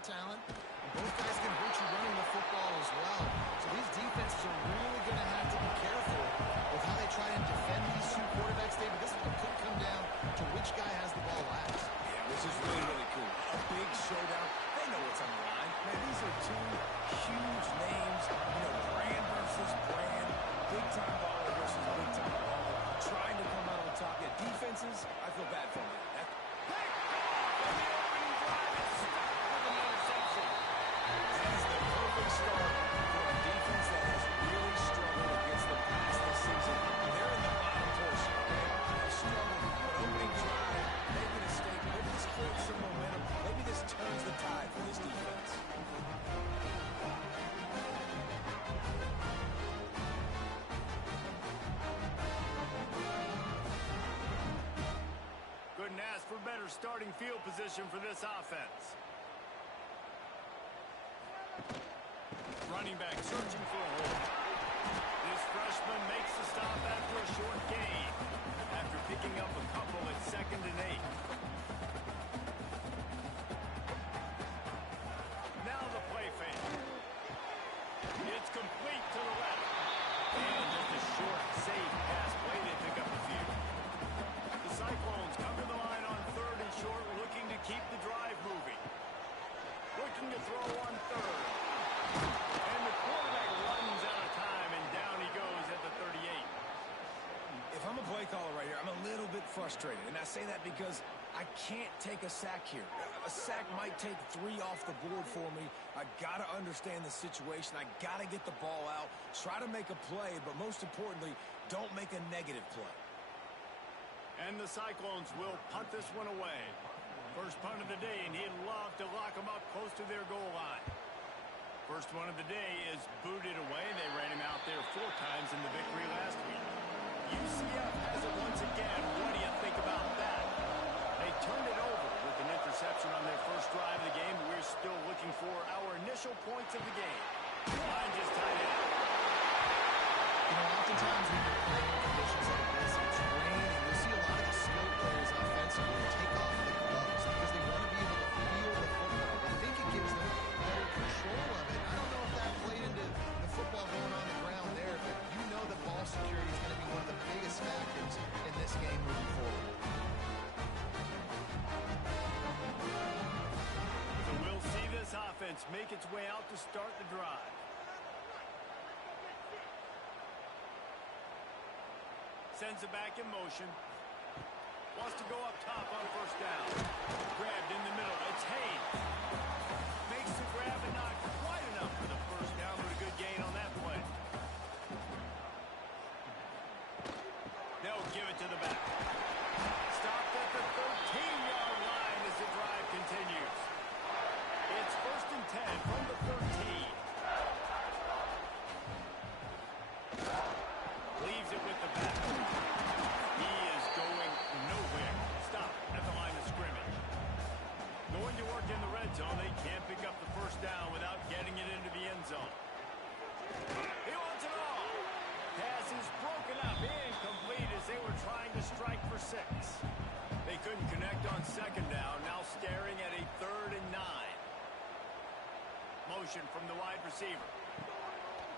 strong talent. And both guys can hurt you running the football as well. So these defenses are really going to have to be careful with how they try and defend these two quarterbacks, David. This one could come down to which guy has the ball last. Yeah, this is really, really cool. A big showdown. They know what's on the line. Man, these are two huge names. Brand versus brand. Big-time baller versus big-time baller. Trying to come out on top. Yeah, defenses, I feel bad for them. Turns the tide for this defense. Couldn't ask for better starting field position for this offense. Running back searching for a hole. This freshman makes the stop after a short gain. After picking up a couple at 2nd and 8. Now the play fake. It's complete to the left. And just a short, safe pass play to pick up the field. The Cyclones come to the line on 3rd and short, looking to keep the drive moving. Looking to throw on 3rd. And the quarterback runs out of time, and down he goes at the 38. If I'm a play caller right here, I'm a little bit frustrated. And I say that because I can't take a sack here. A sack might take 3 off the board for me. I got to understand the situation. I got to get the ball out, try to make a play, but most importantly, don't make a negative play. And the Cyclones will punt this one away. First punt of the day, and he'd love to lock them up close to their goal line. First one of the day is booted away. They ran him out there 4 times in the victory last week. UCF has it once again. What do you think about that? They turned it over with an interception on their first drive of the game. We're still looking for our initial points of the game. Line just tied in. Oftentimes when you're playing in conditions like this, it's rain, and you'll see a lot of the skilled players offensively take off the gloves because they want to be able to feel the football. They think it gives them better control of it. I don't know if that played into the football going on the ground there, but you know that ball security is going to be one of the biggest factors in this game moving forward. So we'll see this offense make its way out to start the drive. Sends it back in motion. Wants to go up top on 1st down. Grabbed in the middle. It's Haynes. Makes the grab and not quite enough for the 1st down, but a good gain on that play. They'll give it to the back. Stopped at the 13-yard line as the drive continues. It's 1st and 10 from the 13. Leaves it with the back. He is going nowhere. Stop at the line of scrimmage. Going to work in the red zone. They can't pick up the 1st down without getting it into the end zone. He wants it all. Pass is broken up. Incomplete as they were trying to strike for 6. They couldn't connect on 2nd down. Now staring at a 3rd and 9. Motion from the wide receiver.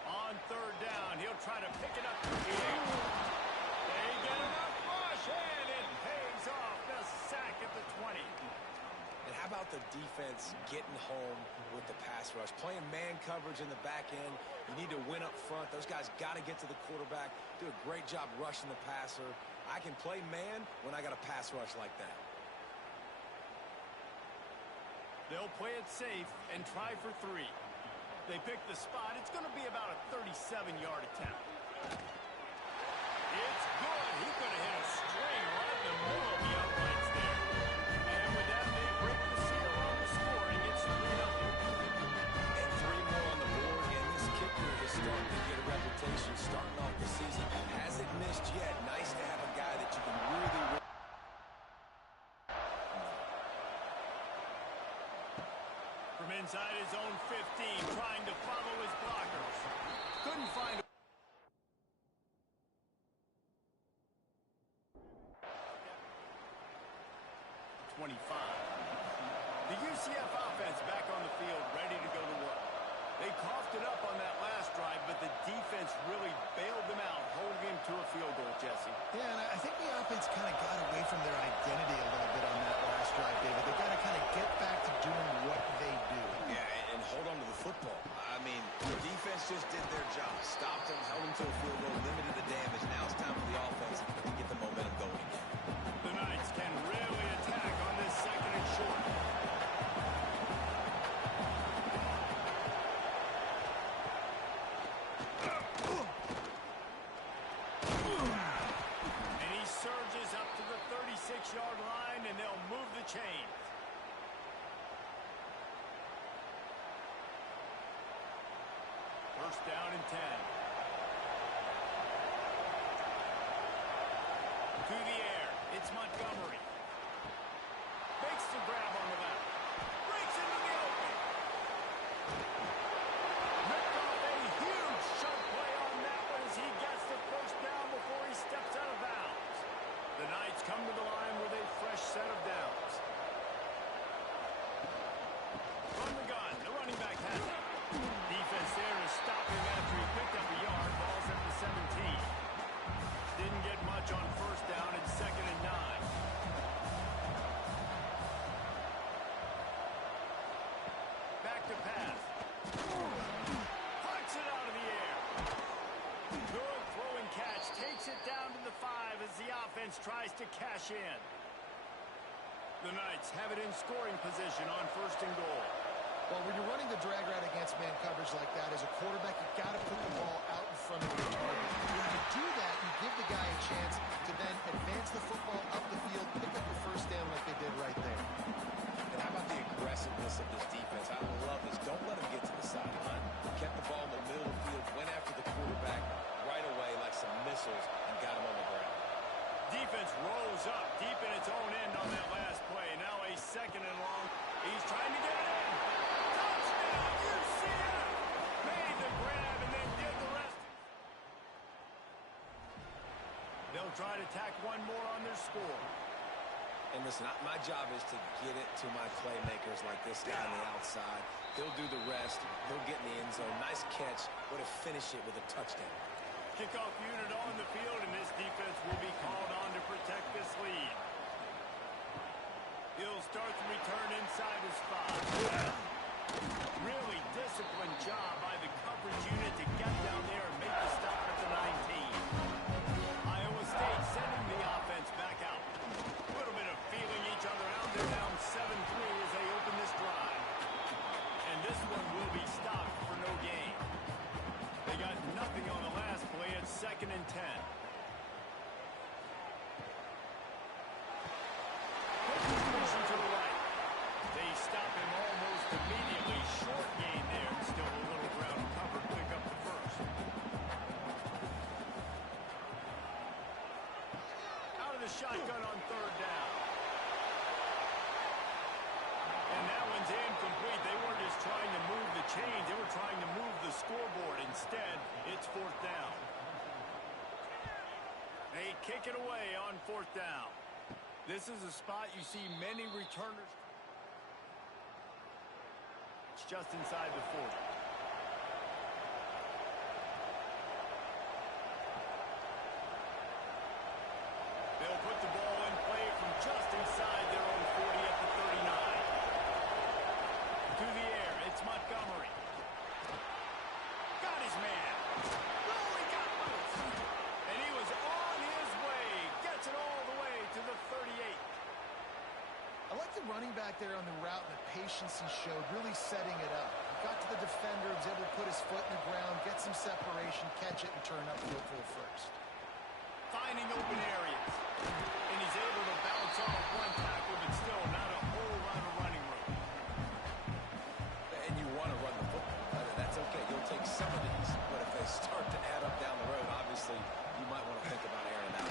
On 3rd down, he'll try to pick it up. They get enough rush, and it pays off. The sack at the 20. And how about the defense getting home with the pass rush? Playing man coverage in the back end. You need to win up front. Those guys got to get to the quarterback. Do a great job rushing the passer. I can play man when I got a pass rush like that. They'll play it safe and try for 3. They pick the spot. It's going to be about a 37-yard attempt. It's good. He's going to hit a string right in the middle of the uprights there. And with that, they break the seal on the scoring. It's 3-0. And 3 more on the board, and this kicker is starting to get a reputation starting off the season. Hasn't missed yet. Nice to have a guy that you can really... From inside his own 15, trying to follow his blockers. Couldn't find a 25. The UCF offense back on the field, ready to go to work. They coughed it up on that last drive, but the defense really bailed them out, holding him to a field goal, Jesse. Yeah, and I think the offense kind of got away from their identity a little bit on that last drive, David. They got to kind of get back to doing what they do. Yeah, and hold on to the football. I mean, the defense just did their job. Stopped them, held them to a field goal, limited the damage. Now it's time for the offense to get the momentum going again. The Knights can really attack on this second and short. And he surges up to the 36-yard line, and they'll move the chains. First down and 10. To the air. It's Montgomery. Makes the grab on the left. Breaks into the open. Ripped off a huge shot play on that one as he gets the first down before he steps out of bounds. The Knights come to the line with a fresh set of downs. From the gun, the running back has it. Defense there to stop him after he picked up a yard. Ball's at the 17. Didn't get much on first down. It's 2nd and 9. Back to pass. Punts it out of the air. Good throw and catch. Takes it down to the 5 as the offense tries to cash in. The Knights have it in scoring position on 1st and goal. Well, when you're running the drag route against man coverage like that, as a quarterback, you got to put the ball out in front of your target. When you do that, you give the guy a chance to then advance the football up the field, pick up the first down like they did right there. And how about the aggressiveness of this defense? I love this. Don't let him get to the sideline. Kept the ball in the middle of the field, went after the quarterback right away like some missiles, and got him on the ground. Defense rose up deep in its own end on that last play. Now a 2nd and long. He's trying to get it in. Touchdown, UCF! Made the grab and then did the rest. They'll try to tack one more on their score. And listen, my job is to get it to my playmakers like this guy on the outside. He'll do the rest. He'll get in the end zone. Nice catch. Way to finish it with a touchdown. Kickoff unit on the field, and this defense will be called on to protect this lead. He'll start the return inside his 5. Really disciplined job by the coverage unit to get down there and make the stop at the 19. Iowa State sending the offense back out. A little bit of feeling each other out. They're down 7-3 as they open this drive. And this one will be stopped for no gain. They got nothing on the last play. It's 2nd and 10. To the right. They stop him almost immediately. Short gain there. Still a little ground covered. Pick up the first. Out of the shotgun on 3rd down. And that one's incomplete. They weren't just trying to move the chains. They were trying to move the scoreboard. Instead, it's 4th down. They kick it away on 4th down. This is a spot you see many returners. It's just inside the 40. They'll put the ball in play from just inside their own 40 at the 39. To the air, it's Montgomery. Got his man. Oh, he got loose. And he was on his way. Gets it all the way to the 38. I like the running back there on the route and the patience he showed, really setting it up. He got to the defender, was able to put his foot in the ground, get some separation, catch it, and turn upfield for the first. Finding open areas. And he's able to bounce off one tackle, but still not a whole lot of running room. And you want to run the football. That's okay. You'll take some of these. But if they start to add up down the road, obviously, you might want to think about airing out.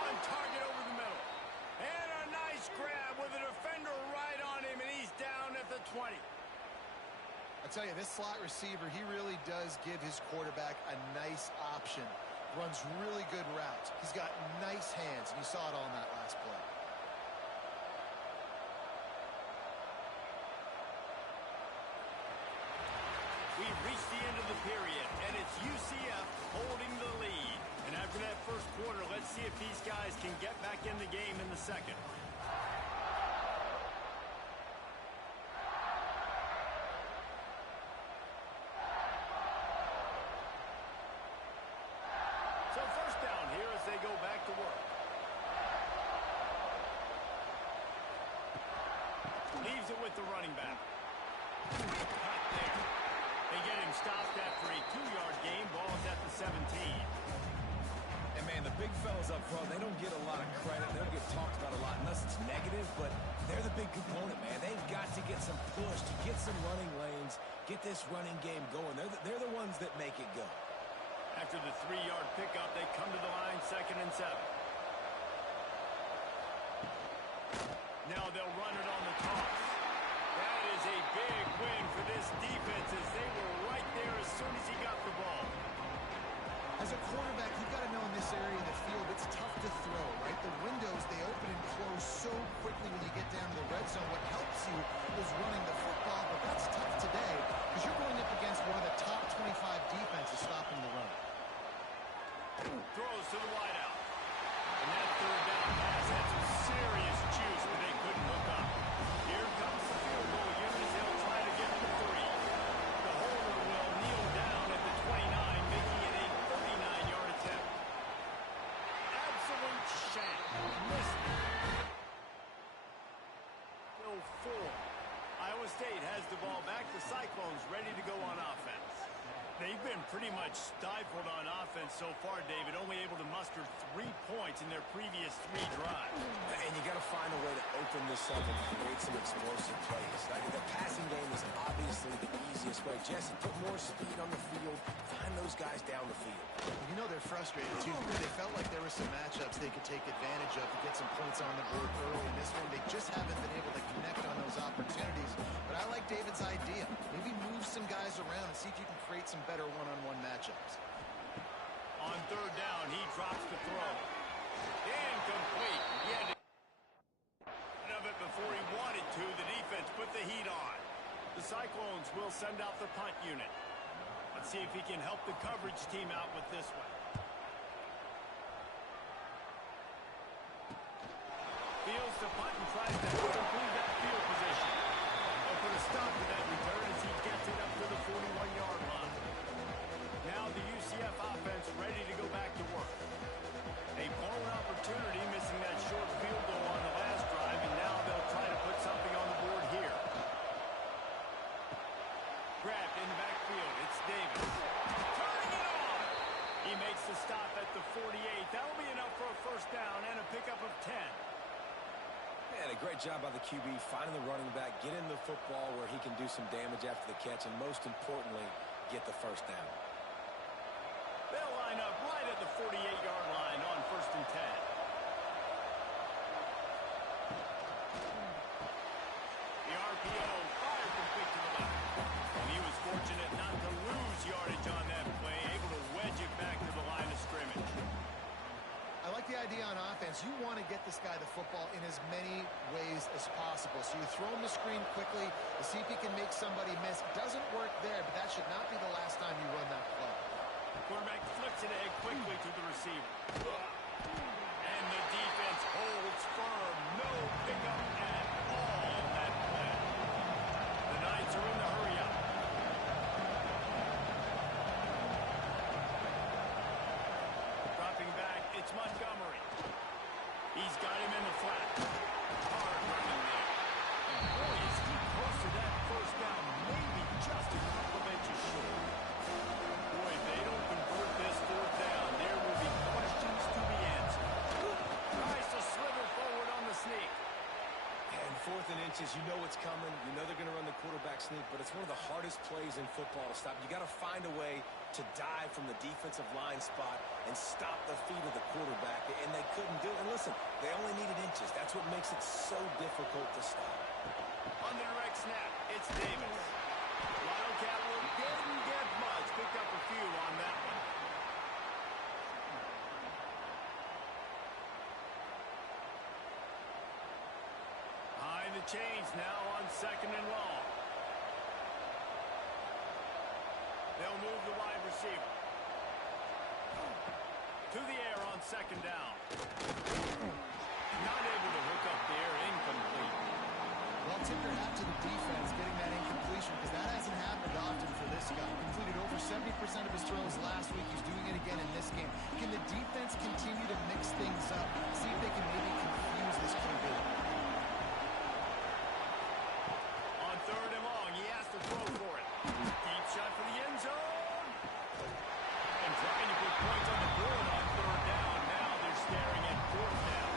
On target over the middle. And a nice grab with a defender right on him, and he's down at the 20. I tell you, this slot receiver, he really does give his quarterback a nice option. Runs really good routes. He's got nice hands, and you saw it all in that last play. period, and it's UCF holding the lead. And after that first quarter, let's see if these guys can get back in the game in the second. So first down here as they go back to work. Leaves it with the running back. Cut there. They get him stopped after a 2-yard gain. Ball's at the 17. And, man, the big fellas up front, they don't get a lot of credit. They don't get talked about a lot unless it's negative, but they're the big component, man. They've got to get some push, to get some running lanes, get this running game going. They're the ones that make it go. After the 3-yard pickup, they come to the line, 2nd and 7. Now they'll run it on the toss. That is a big win for this defense as they were right there as soon as he got the ball. As a quarterback, you've got to know in this area of the field, it's tough to throw, right? The windows, they open and close so quickly when you get down to the red zone. What helps you is running the football, but that's tough today because you're going up against one of the top 25 defenses stopping the run. Throws to the wideout. And that third down pass had some serious juice, but they couldn't hook up. Here comes the field goal unit as they'll try to get to 3. The holder will kneel down at the 29, making it a 39-yard attempt. Absolute shank. Missed it. Still 4. Iowa State has the ball back. The Cyclones ready to go on offense. They've been pretty much stifled on offense so far, David, only able to muster 3 points in their previous 3 drives. And you got to find a way to open this up and create some explosive plays. The passing game is obviously the easiest way. Jesse, put more speed on the field. Find those guys down the field. You know they're frustrated, too. They felt like there were some matchups they could take advantage of to get some points on the board early in this one. They just haven't been able to connect on those opportunities. But I like David's idea. Maybe move some guys around and see if you can create some better one-on-one matchups. On third down, he drops the throw. Incomplete. He had to get of it before he wanted to. The defense put the heat on. The Cyclones will send out the punt unit. Let's see if he can help the coverage team out with this one. Fields the punt and tries to improve that field position. They'll put a stop to that return as he gets it up to the 41-yard line. Now the UCF offense ready to go back to work. A blown opportunity, missing that short field goal on the last drive, and now they'll try to put something on the board here. Grabbed in the backfield. It's Davis. Turning it on. He makes the stop at the 48. That'll be enough for a first down and a pickup of 10. Man, a great job by the QB, finding the running back, getting the football where he can do some damage after the catch, and most importantly, get the first down. They'll line up right at the 48-yard line on 1st and 10. The RPO fired complete to the left. And he was fortunate not to lose yardage on that play, able to wedge it back to the line of scrimmage. I like the idea on offense. You want to get this guy the football in as many ways as possible. So you throw him the screen quickly to see if he can make somebody miss. Doesn't work there, but that should not be the last time you run that play. The quarterback flips it ahead quickly to the receiver. And the defense holds firm. No pickup at all on that play. The Knights are in the hurry-up. Dropping back, it's Montgomery. He's got him in the flat. Hard running there. And boy, is he close to that first down. Maybe just a couple of inches short. Boy, if they don't convert this fourth down, there will be questions to be answered. Tries to slither forward on the sneak. And 4th and inches, you know what's coming. You know they're going to run the quarterback sneak, but it's one of the hardest plays in football to stop. You got to find a way to dive from the defensive line spot and stop the feet of the quarterback, and they couldn't do it. And listen, they only needed inches. That's what makes it so difficult to stop. On the direct snap, it's Davis. Wildcat didn't get much. Picked up a few on that one. Behind the chains now on 2nd and long. They'll move the wide receiver to the air on second down. Not able to hook up there, incomplete. Well, tip your hat to the defense getting that incompletion because that hasn't happened often for this guy. Completed over 70% of his throws last week. He's doing it again in this game. Can the defense continue to mix things up? See if they can maybe confuse this QB. On third and long, he has to throw for it. Deep shot for the end zone. And trying to put points on the board on third down. Now they're staring at fourth down.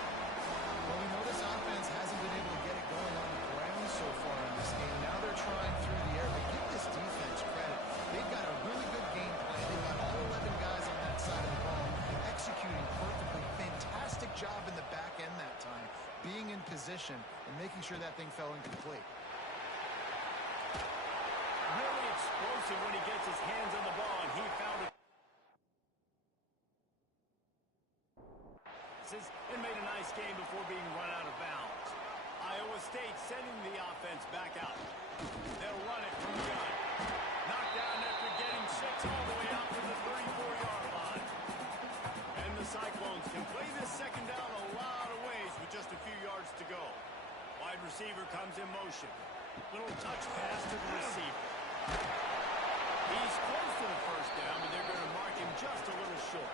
Well, we know this offense hasn't been able to get it going on the ground so far in this game. Now they're trying through the air. But give this defense credit. They've got a really good game plan. They've got all 11 guys on that side of the ball executing perfectly. Fantastic job in the back end that time, being in position and making sure that thing fell incomplete. Really explosive when he gets his hands on the ball, and he found it. And made a nice game before being run out of bounds. Iowa State sending the offense back out. They'll run it from the gun. Knocked down after getting 6 all the way out to the 34-yard line. And the Cyclones can play this second down a lot of ways with just a few yards to go. Wide receiver comes in motion. Little touch pass to the receiver. He's close to the first down, but they're going to mark him just a little short.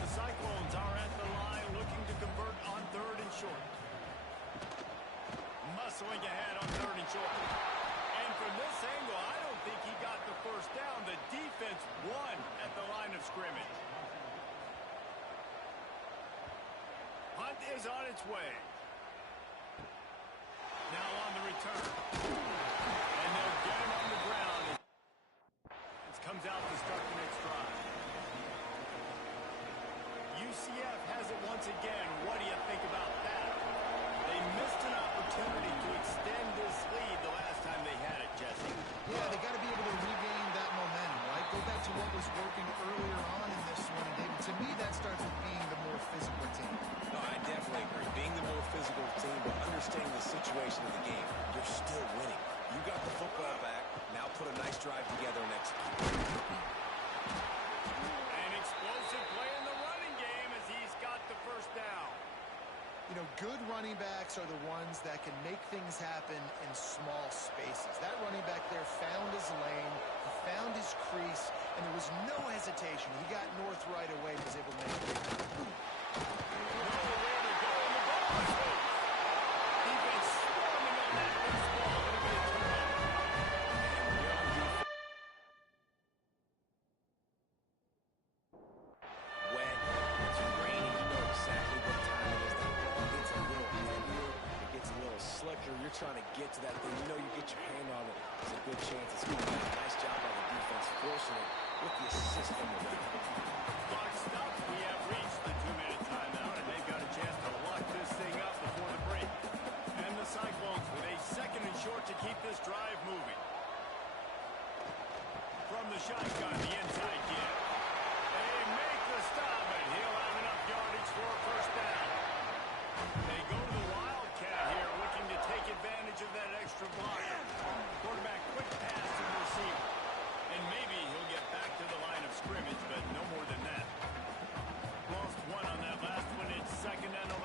The Cyclones are at the line looking to convert on third and short. Muscling ahead on third and short. And from this angle, I don't think he got the first down. The defense won at the line of scrimmage. Punt is on its way. Now on the return. And they'll get him on the ground. It comes out to start the next drive. UCF has it once again. What do you think about that? They missed an opportunity to extend this lead the last time they had it, Jesse. Yeah, they got to be able to regain that momentum, right? Go back to what was working earlier on in this one. And David, to me, that starts with being the more physical team. No, I definitely agree. Being the more physical team, but understanding the situation of the game. You're still winning. You got the football back. Now put a nice drive together and execute. An explosive play in the running game as he's got the first down. You know, good running backs are the ones that can make things happen in small spaces. That running back there found his lane, he found his crease, and there was no hesitation. He got north right away and was able to make it. Nowhere to go, and the ball is loose. Defense swarming on that loose ball. It'll be a turnover. Wet, it's raining, you know exactly what time it is. That ball gets a little heavier, it gets a little slicker. You're trying to get to that thing. You know you get your hand on it. There's a good chance it's going to be a nice job by the defense forcing it with the assist from the ref. Clock stopped. We have reached the 2-minute timeout, and they've got a chance to lock this thing up before the break. And the Cyclones with a second and short to keep this drive moving. From the shotgun, the inside give. They make the stop, and he'll have enough yardage for a first down. They go to the Wildcat here, looking to take advantage of that extra blocker. Quarterback quick pass to the receiver. And maybe he'll get back to the line of scrimmage, but no more than that. Lost one on that last one. It's 2nd and 11.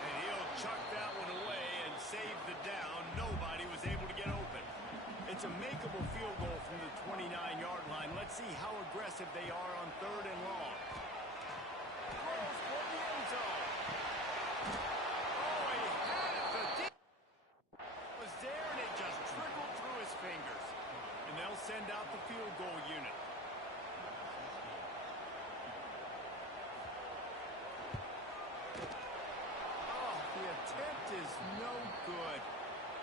And he'll chuck that one away and save the down. Nobody was able to get open. It's a makeable field goal from the 29-yard line. Let's see how aggressive they are on third and long. Throws for the end zone. Oh, he had it. The deep was there, and it just trickled through his fingers. And they'll send out the field goal unit. Oh, the attempt is no good.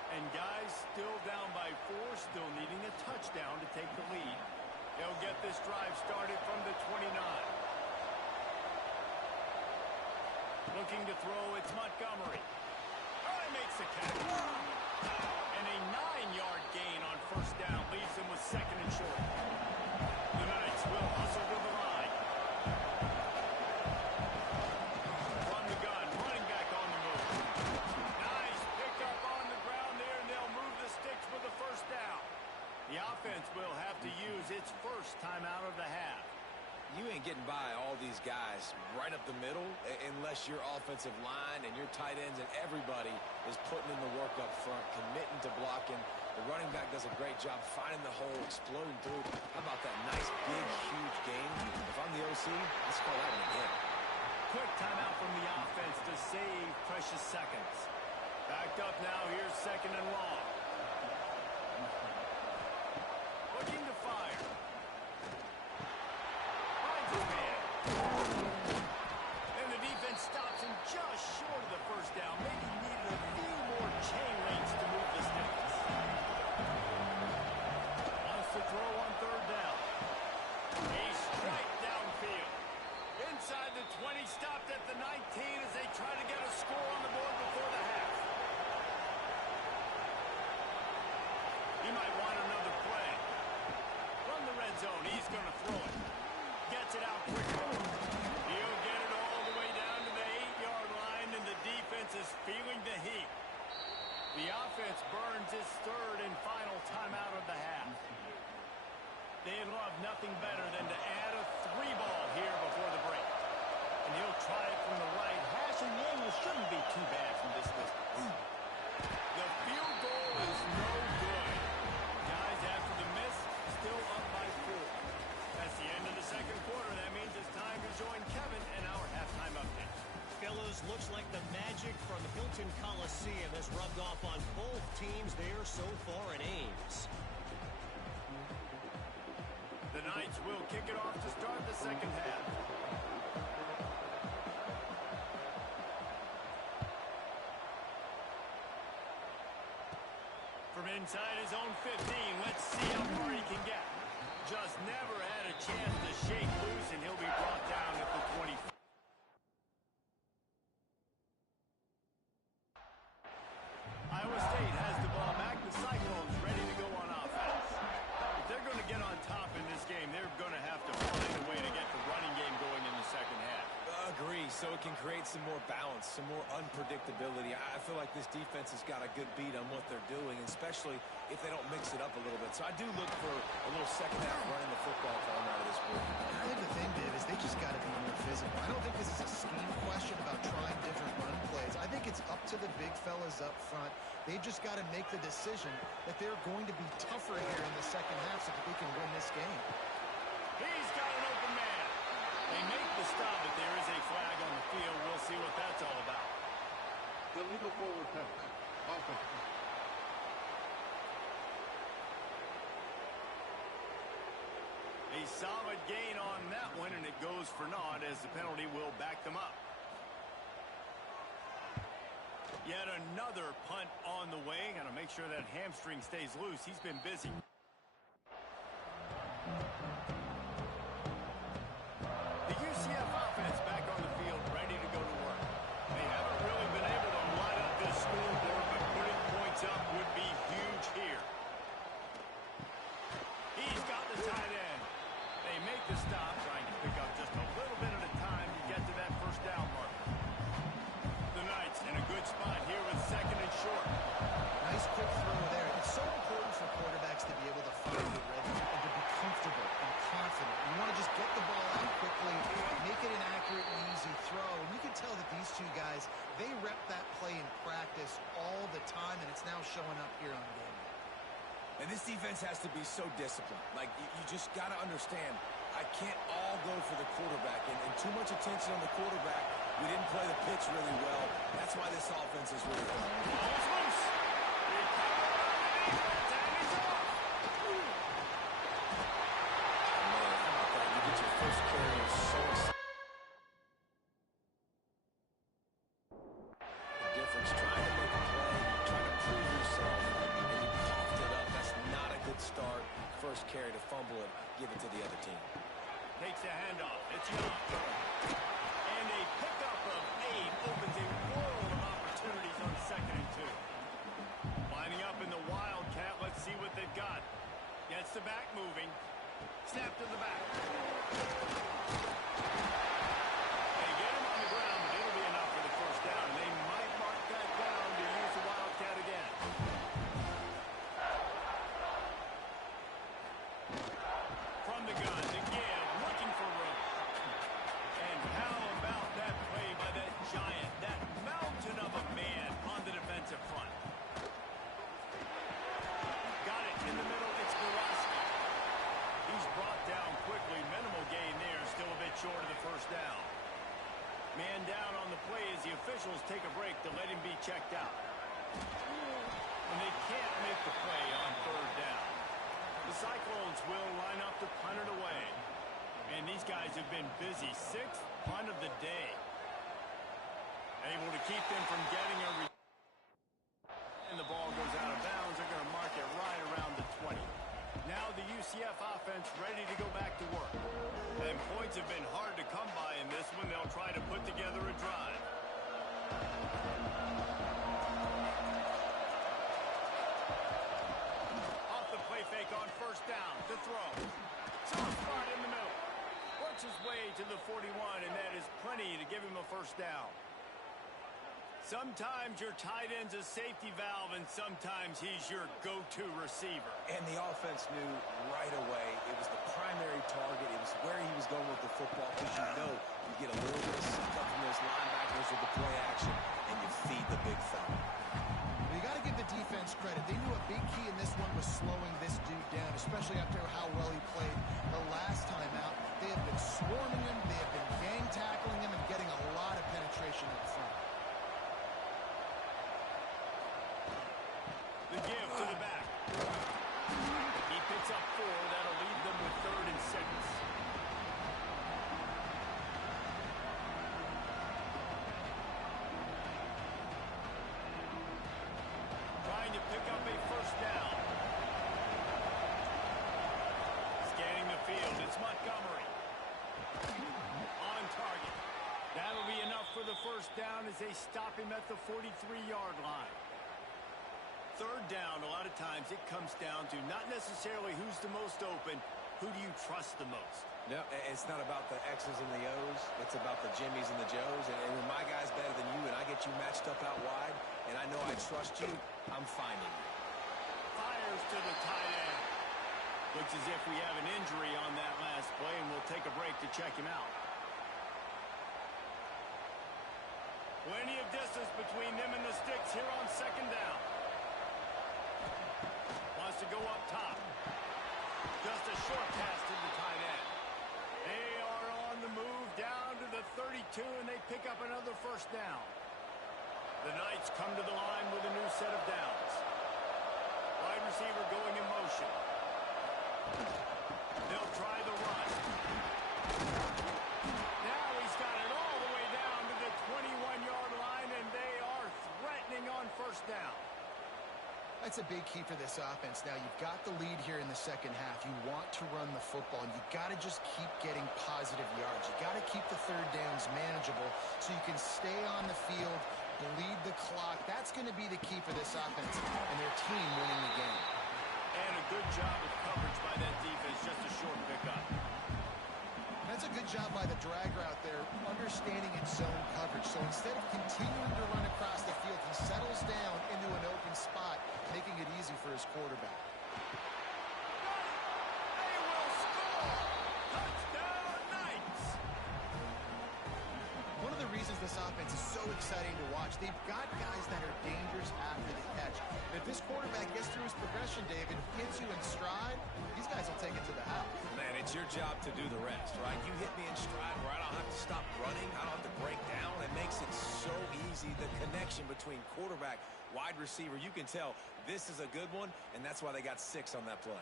And guys still down by 4, still needing a touchdown to take the lead. They'll get this drive started from the 29. Looking to throw, it's Montgomery. Oh, he makes the catch. And a 9-yard gain on first down leaves them with second and short. The Knights will hustle to the line. From the gun, running back on the move. Nice pick up on the ground there, and they'll move the sticks for the first down. getting by all these guys right up the middle unless your offensive line and your tight ends and everybody is putting in the work up front, committing to blocking. The running back does a great job finding the hole, exploding through. How about that nice, big, huge game? If I'm the OC, let's call that one again. Quick timeout from the offense to save precious seconds. Backed up now. Here's 2nd and long. Looking to fire. Finds a man. And the defense stops him just short of the first down. Maybe needed a few more chain links to move the sticks. Wants to throw on 3rd down. A strike downfield. Inside the 20, stopped at the 19 as they try to get a score on the board before the half. He might want another play. From the red zone, he's going to throw it. Gets it out quickly. He'll get it all the way down to the 8-yard line, and the defense is feeling the heat. The offense burns its 3rd and final timeout of the half. They'd love nothing better than to add a 3-ball here before the break. And he'll try it from the right. Hash and Yangle shouldn't be too bad from this distance. The field goal is no good. Guys, after the miss, still up by 4. That's the end of the 2nd quarter. That means it's time to join Kevin in our halftime update. Fellas, looks like the magic from Hilton Coliseum has rubbed off on both teams there so far in Ames. The Knights will kick it off to start the 2nd half. From inside his own 15, let's see how far he can get. Just never had a chance to shake loose, and he'll be brought down at the 20. Iowa State has the ball back. The Cyclones ready to go on offense. If they're going to get on top in this game, they're going to have to find a way to get the running game going in the 2nd half. Agree, so it can create some more balance, some more unpredictability. I feel like this defense has got a good beat on what they're doing, especially if they don't mix it up a little bit. So I do look for a little 2nd half running the football calm out of this group. I think the thing, Dave, is they just got to be more physical. I don't think this is a scheme question about trying different run plays. I think it's up to the big fellas up front. They've just got to make the decision that they're going to be tougher here in the 2nd half so that they can win this game. He's got an open man. They make the stop, but there is a flag on the field. We'll see what that's all about. Illegal forward pass. Offense. A solid gain on that one, and it goes for naught as the penalty will back them up. Yet another punt on the way. Got to make sure that hamstring stays loose. He's been busy. The UCF offense back on the field, ready to go to work. They haven't really been able to light up this scoreboard, but putting points up would be huge here. He's got the tight end. They make the stop, trying to pick up just a little bit at a time to get to that 1st down marker. The Knights in a good spot here with 2nd and short. Nice quick throw there. It's so important for quarterbacks to be able to find the ready and to be comfortable and confident. You want to just get the ball out quickly, make it an accurate and easy throw. And you can tell that these two guys, they rep that play in practice all the time, and it's now showing up here on game. And this defense has to be so disciplined. Like, you just got to understand, I can't all go for the quarterback. And too much attention on the quarterback. We didn't play the pitch really well. That's why this offense is really fun. Ball's loose. And he's off. Man, how about that? You get your first carry, you're so excited. The difference, trying to make a play, trying to prove yourself, and you coughed it up. That's not a good start. First carry to fumble it, give it to the other team. Takes a handoff. It's Young. And a pickup of 8 opens a world of opportunities on 2nd and 2. Lining up in the Wildcat. Let's see what they've got. Gets the back moving. Snap to the back. They get him on the ground, but it'll be enough for the 1st down. They might mark that down to use the Wildcat again. From the gun, again, looking for room. man down on the play as the officials take a break to let him be checked out. And they can't make the play on third down. The Cyclones will line up to punt it away. And these guys have been busy. 6th punt of the day. Able to keep them from getting a and the ball goes out of bounds. They're going to mark it right around the 20. Now the UCF offense ready to go back to work. And points have been hard to come by in this one. They'll try to put together a drive. Off the play fake on first down to throw. Soft spot in the middle. Works his way to the 41, and that is plenty to give him a first down. Sometimes your tight end's a safety valve, and sometimes he's your go-to receiver. And the offense knew right away it was the primary target. It was where he was going with the football, because you know you get a little bit of suck up from those linebackers with the play action, and you feed the big fella. You got to give the defense credit. They knew a big key in this one was slowing this dude down, especially after how well he played the last time out. They have been swarming him. They have been gang tackling him and getting a lot of penetration up front. The give to the back. He picks up 4. That'll leave them with 3rd and 6. Trying to pick up a first down. Scanning the field. It's Montgomery. On target. That'll be enough for the first down as they stop him at the 43-yard line. Third down, a lot of times it comes down to not necessarily who's the most open, who do you trust the most? No, it's not about the X's and the O's. It's about the Jimmies and the Joes. And when my guy's better than you and I get you matched up out wide, and I know I trust you, I'm finding you. Fires to the tight end. Looks as if we have an injury on that last play, and we'll take a break to check him out. Plenty of distance between them and the sticks here on second down. Wants to go up top. Just a short pass to the tight end. They are on the move down to the 32, and they pick up another first down. The Knights come to the line with a new set of downs. Wide receiver going in motion. They'll try the run. Now he's got it all the way down to the 21-yard line, and they are threatening on first down. That's a big key for this offense. Now, you've got the lead here in the second half. You want to run the football, and you got to just keep getting positive yards. You got to keep the third downs manageable so you can stay on the field, bleed the clock. That's going to be the key for this offense and their team winning the game. And a good job of coverage by that defense, just a short pickup. That's a good job by the drag route there, understanding its zone coverage. So instead of continuing to run across the field, he settles down into an open spot, making it easy for his quarterback. They will score! Touchdown, Knights! One of the reasons this offense is so exciting to watch, they've got guys that are dangerous after the catch. And if this quarterback gets through his progression, David, hits you in stride, these guys will take it to the house. Man, it's your job to do the rest, right? You hit me in stride where I don't have to stop running. I don't have to break down. It makes it so easy. The connection between quarterback, wide receiver, you can tell this is a good one, and that's why they got 6 on that play.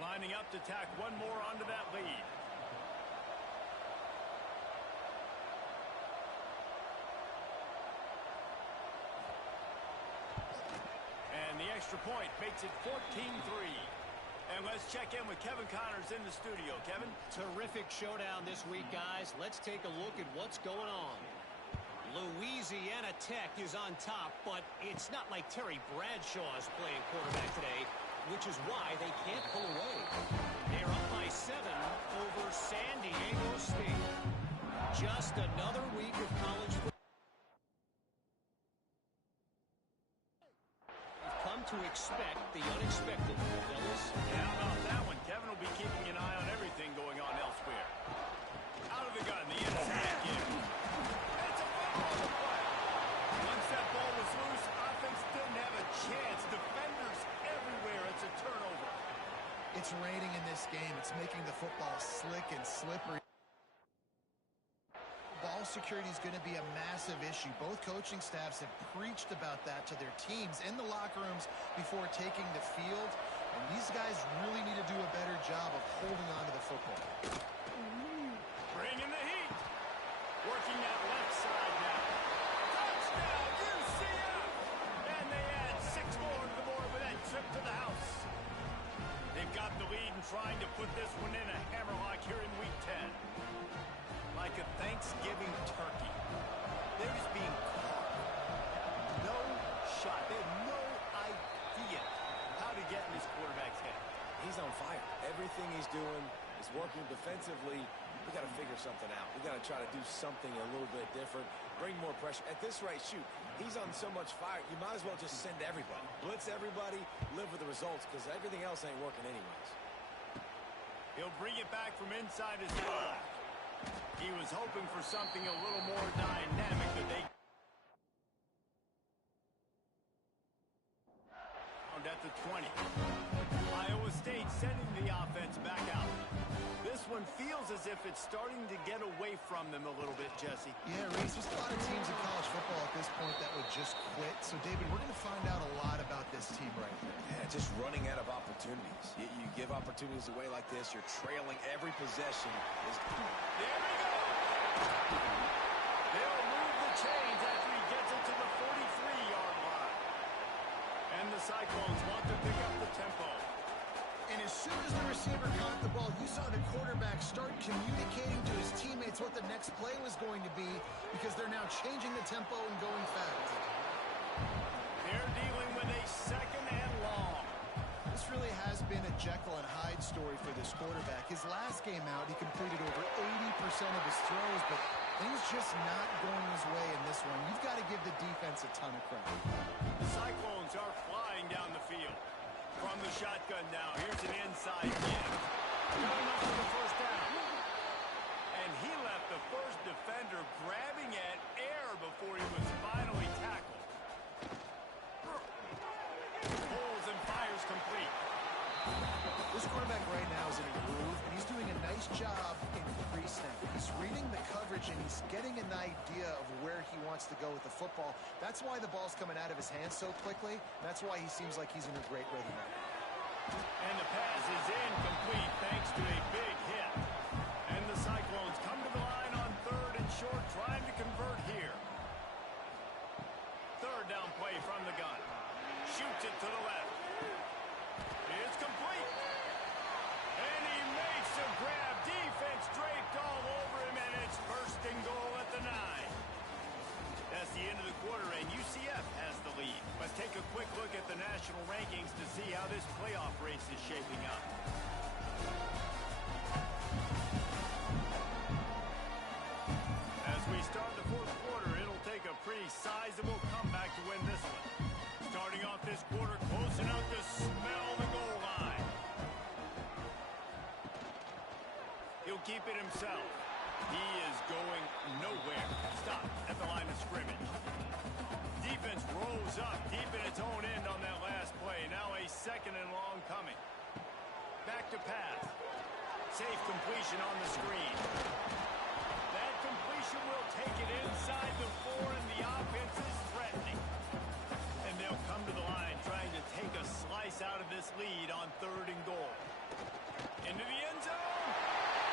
Lining up to tack one more onto that lead. And the extra point makes it 14-3. And let's check in with Kevin Connors in the studio. Kevin? Terrific showdown this week, guys. Let's take a look at what's going on. Louisiana Tech is on top, but it's not like Terry Bradshaw is playing quarterback today, which is why they can't pull away. They're up by 7 over San Diego State. Just another week of college football. We've come to expect the unexpected, fellas. Yeah, how about that one? Kevin will be keeping an eye on everything going on elsewhere. Out of the gun, the inside give. It's a foul on the play. Once that ball was loose, offense didn't have a chance. Defenders everywhere. It's a turnover. It's raining in this game. It's making the football slick and slippery. Ball security is going to be a massive issue. Both coaching staffs have preached about that to their teams in the locker rooms before taking the field. And these guys really need to do a better job of holding on to the football. Bringing the heat. Working that left side now. Touchdown, UCF! And they add 6 more to the board with that trip to the house. They've got the lead and trying to put this one in a hammerlock here in Week 10. Like a Thanksgiving turkey. They're just being caught. No shot. They have no idea how to get in this quarterback's head. He's on fire. Everything he's doing is working defensively. We got to figure something out. We got to try to do something a little bit different. Bring more pressure. At this rate, shoot, he's on so much fire, you might as well just send everybody. Blitz everybody, live with the results, because everything else ain't working anyways. He'll bring it back from inside his 5. He was hoping for something a little more dynamic that they found at the 20. Iowa State sending the offense back out. This one feels as if it's starting to get away from them a little bit, Jesse. Yeah, Reese, there's a lot of teams in college football at this point that would just quit. So, David, we're going to find out a lot about this team right here. Yeah, just running out of opportunities. You give opportunities away like this, you're trailing every possession. There we go. They'll move the chains after he gets it to the 43-yard line. And the Cyclones want to pick up the tempo. And as soon as the receiver caught the ball, you saw the quarterback start communicating to his teammates what the next play was going to be, because they're now changing the tempo and going fast. They're dealing with a 2nd and long. This really has been a Jekyll and Hyde story for this quarterback. His last game out, he completed over 80% of his throws, but things just not going his way in this one. You've got to give the defense a ton of credit. The Cyclones are flying down the field. From the shotgun now, here's an inside kick. Good enough for the first down. And he left the first defender grabbing at air before he was finally tackled. Pulls and fires complete. This quarterback right now is in a groove, and he's doing a nice job in pre-snap. He's reading the coverage, and he's getting an idea of where he wants to go with the football. That's why the ball's coming out of his hands so quickly. That's why he seems like he's in a great rhythm right now. And the pass is incomplete thanks to a big hit. And the Cyclones come to the line on 3rd and short, trying to convert here. 3rd down play from the gun. Shoots it to the left. It's complete. And he makes a grab. Defense draped all over him, and it's 1st and goal at the 9. That's the end of the quarter, and UCF has the lead. Let's take a quick look at the national rankings to see how this playoff race is shaping up. As we start the 4th quarter, it'll take a pretty sizable comeback to win this one. Starting off this quarter, close enough to smell the goal line. He'll keep it himself. He is going nowhere. Stop at the line of scrimmage. Defense rolls up deep in its own end on that last play. Now a 2nd and long coming. Back to pass. Safe completion on the screen. That completion will take it inside the 4, and the offense is threatening. And they'll come to the line trying to take a slice out of this lead on 3rd and goal. Into the end zone.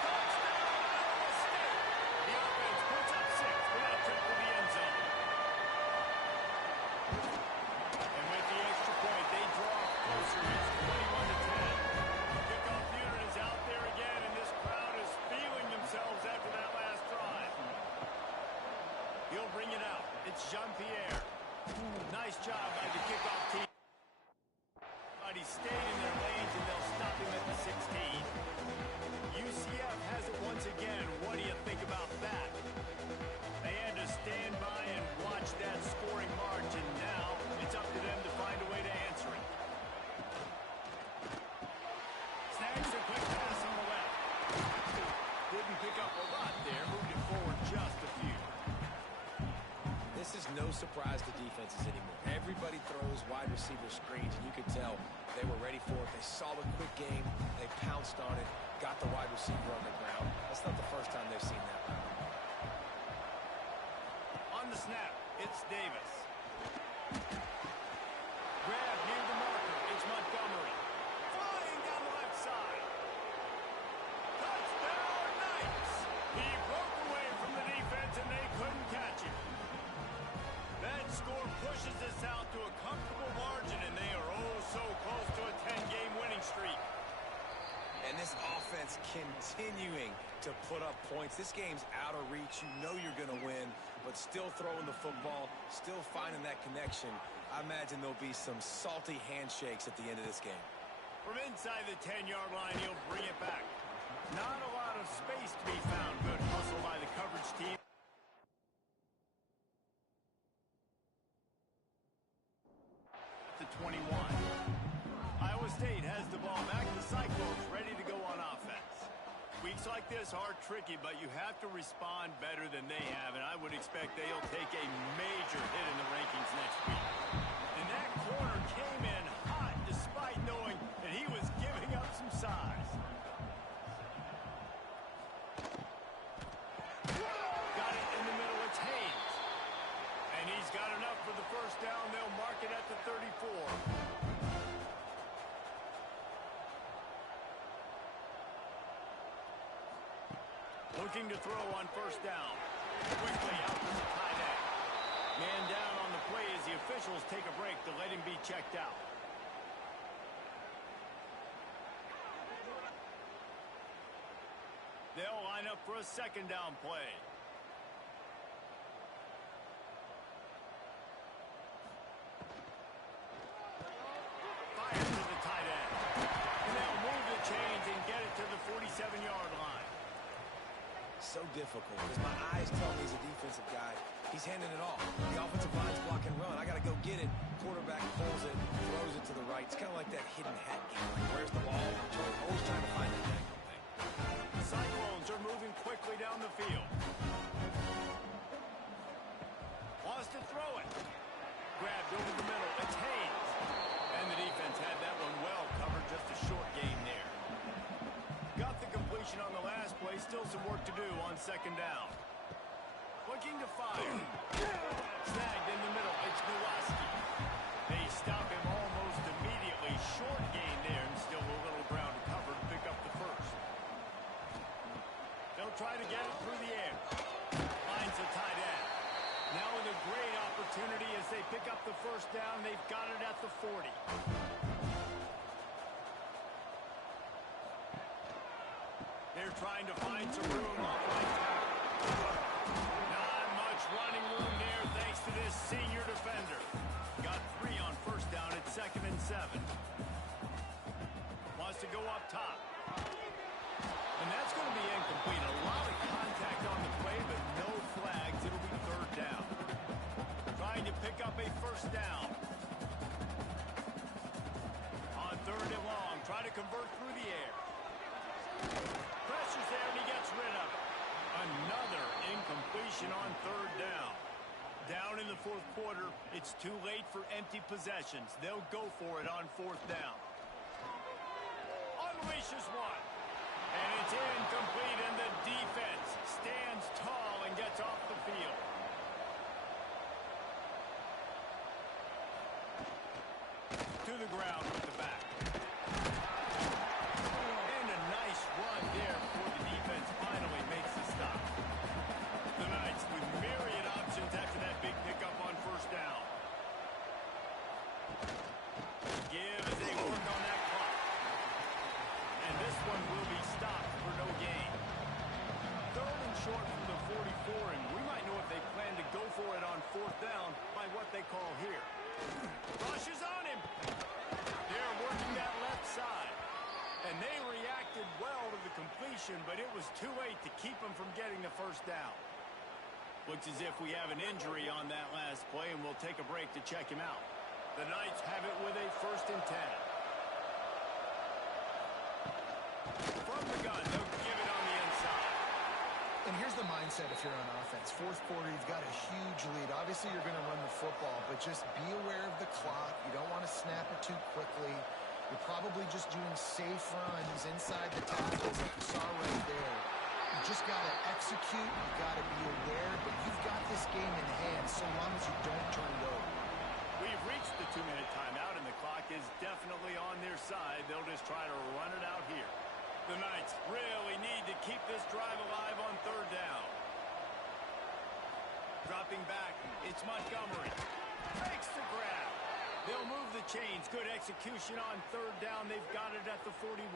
Touchdown, Iowa State. The offense puts up 6 with that trip to the end zone. And with the extra point, they draw closer. It's 21-10. Kickoff unit is out there again, and this crowd is feeling themselves after that last drive. He'll bring it out. It's Jean-Pierre. Nice job by the kickoff team. But he stayed in their lanes, and they'll stop him at the 16. UCF has it once again. What do you think about that? They had to stand by and watch that scoring march, and now it's up to them to find a way to answer it. Snags a quick pass on the left. Didn't pick up a lot there. Moved it forward just a few. This is no surprise to defenses anymore. Everybody throws wide receiver screens, and you could tell they were ready for it. They saw the quick game. They pounced on it, got the wide receiver on the ground. That's not the first time they've seen that. On the snap, it's Davis. Grab near the marker. It's Montgomery. Flying down the left side. Touchdown, Knights! He broke away from the defense, and they couldn't catch him. That score pushes us out to a comfortable margin, and they are oh so close to a 10-game winning streak. And this offense continuing to put up points. This game's out of reach. You know you're going to win, but still throwing the football, still finding that connection. I imagine there'll be some salty handshakes at the end of this game. From inside the 10-yard line, he'll bring it back. Not a lot of space to be found. Good hustle by the coverage team. The 21. Iowa State has the ball back. The Cyclones ready to go on offense. Weeks like this are tricky, but you have to respond better than they have, and I would expect they'll take a major hit in the rankings next week. And that corner came in hot despite knowing that he was giving up some size. Got it in the middle. It's Haynes. And he's got enough for the first down. They'll mark it at the 34. Looking to throw on first down. Quickly out to the tight end. Man down on the play as the officials take a break to let him be checked out. They'll line up for a second down play. Fire to the tight end. And they'll move the chains and get it to the 47-yard line. So difficult because my eyes tell me he's a defensive guy. He's handing it off. The offensive line's block and run. I got to go get it. Quarterback pulls it, throws it to the right. It's kind of like that hidden hat game. Where's the ball? Always trying to find that thing. The Cyclones are moving quickly down the field. Wants to throw it. Grabbed over the middle. It's Haynes. And the defense had that one well covered. Just a short gain there. Got the completion on the last play. Still some work to do on second down. Looking to fire. Snagged in the middle. It's Gulaski. They stop him almost immediately. Short gain there, and still a little ground to cover to pick up the first. They'll try to get it through the air. Finds a tight end. Now with a great opportunity as they pick up the first down. They've got it at the 40. They're trying to find some room off right tackle. Not much running room there thanks to this senior defender. Got 3 on first down at 2nd and 7. Wants to go up top. And that's going to be incomplete. A lot of contact on the play, but no flags. It'll be third down. Trying to pick up a first down. On third and long, try to convert through the air. Pressure's there, and he gets rid of it. Another incompletion on third down. Down in the fourth quarter, it's too late for empty possessions. They'll go for it on fourth down. Unleashes one. And it's incomplete, and the defense stands tall and gets off the field. To the ground with the back. And a nice run there before the defense finally makes the stop. The Knights with myriad options after that big pickup on first down. Give as they work on that clock. And this one will be stopped for no gain. Third and short from the 44, and we might know if they plan to go for it on fourth down by what they call here. Rushes on him. They're working that left side. And they reacted well to the completion, but it was too late to keep them from getting the first down. Looks as if we have an injury on that last play, and we'll take a break to check him out. The Knights have it with a 1st and 10. From the gun, they'll give it on the inside. And here's the mindset if you're on offense. Fourth quarter, you've got a huge lead. Obviously, you're going to run the football, but just be aware of the clock. You don't want to snap it too quickly. You're probably just doing safe runs inside the tackles like you saw right there. You just got to execute. You got to be aware, but you've got this game in hand so long as you don't turn it over. We've reached the 2-minute timeout, and the clock is definitely on their side. They'll just try to run it out here. The Knights really need to keep this drive alive on third down. Dropping back, it's Montgomery. Makes the grab. They'll move the chains. Good execution on third down. They've got it at the 41.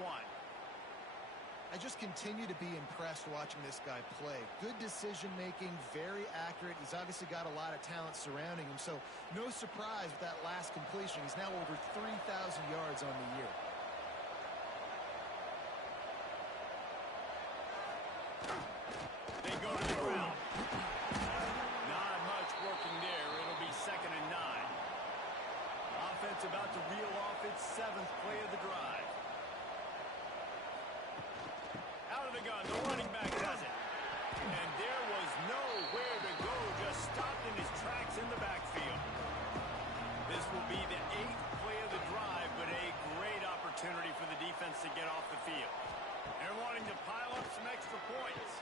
I just continue to be impressed watching this guy play. Good decision-making, very accurate. He's obviously got a lot of talent surrounding him, so no surprise with that last completion. He's now over 3,000 yards on the year. They go to the ground. Not much working there. It'll be 2nd and 9. Offense about to reel off its 7th play of the drive. Out of the gun, the running back does it. And there was nowhere to go, just stopped in his tracks in the backfield. This will be the 8th play of the drive, but a great opportunity for the defense to get off the field. They're wanting to pile up some extra points.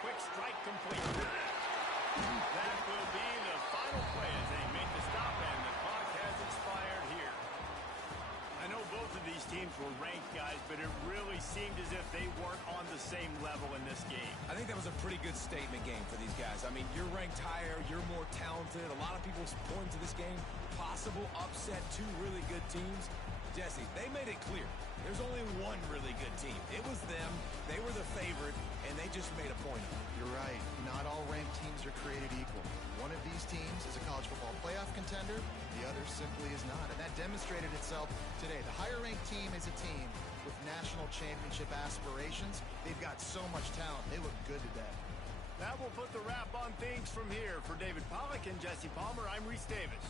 Quick strike complete. That will be the final play as they make the stop, and the clock has expired here. I know both of these teams were ranked, guys, but it really seemed as if they weren't on the same level in this game. I think that was a pretty good statement game for these guys. I mean, you're ranked higher, you're more talented. A lot of people point to this game, possible upset, 2 really good teams. Jesse, they made it clear. There's only one really good team. It was them. They were the favorite, and they just made a point of it. You're right. Not all ranked teams are created equal. One of these teams is a college football playoff contender. The other simply is not. And that demonstrated itself today. The higher-ranked team is a team with national championship aspirations. They've got so much talent. They look good today. That will put the wrap on things from here. For David Pollack and Jesse Palmer, I'm Reese Davis.